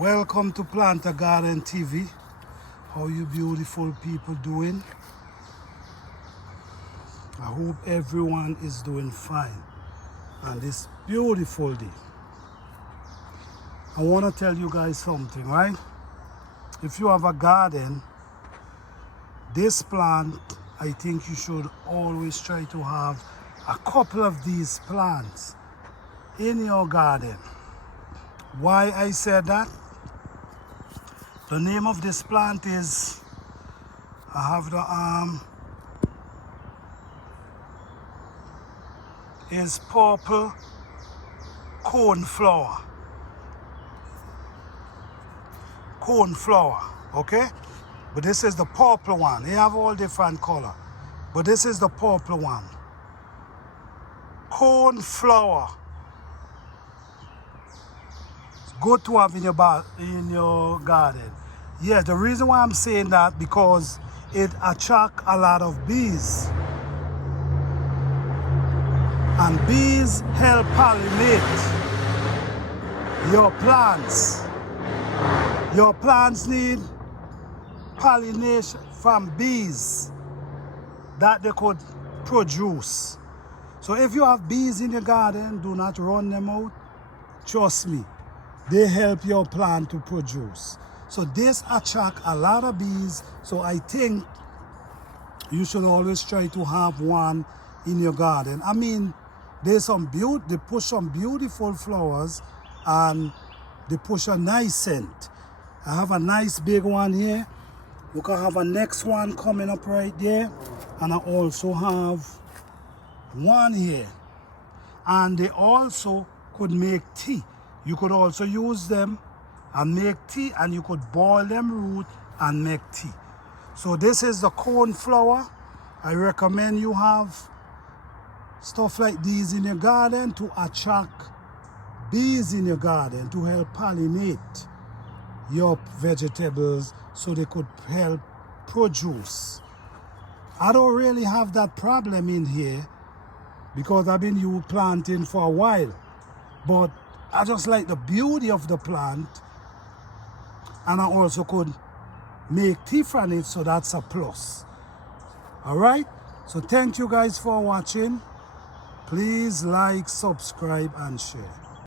Welcome to Plant a Garden TV. How you beautiful people doing? I hope everyone is doing fine on this beautiful day. I want to tell you guys something, right? If you have a garden, this plant, I think you should always try to have a couple of these plants in your garden. Why I said that? The name of this plant is, I have the is purple coneflower. Coneflower, okay? But this is the purple one. They have all different color, but this is the purple one. Coneflower. It's good to have in your garden. Yes, the reason why I'm saying that because it attracts a lot of bees. And bees help pollinate your plants. Your plants need pollination from bees that they could produce. So if you have bees in your garden, do not run them out. Trust me, they help your plant to produce. So this attracts a lot of bees. So I think you should always try to have one in your garden. I mean, they push some beautiful flowers and they push a nice scent. I have a nice big one here. You can have a next one coming up right there. And I also have one here. And they also could make tea. You could also use them and make tea, and you could boil them root and make tea. So this is the coneflower. I recommend you have stuff like these in your garden to attract bees in your garden, to help pollinate your vegetables so they could help produce. I don't really have that problem in here because I've been planting for a while, but I just like the beauty of the plant, and I also could make tea from it, so that's a plus. All right, so thank you guys for watching. Please like, subscribe, and share.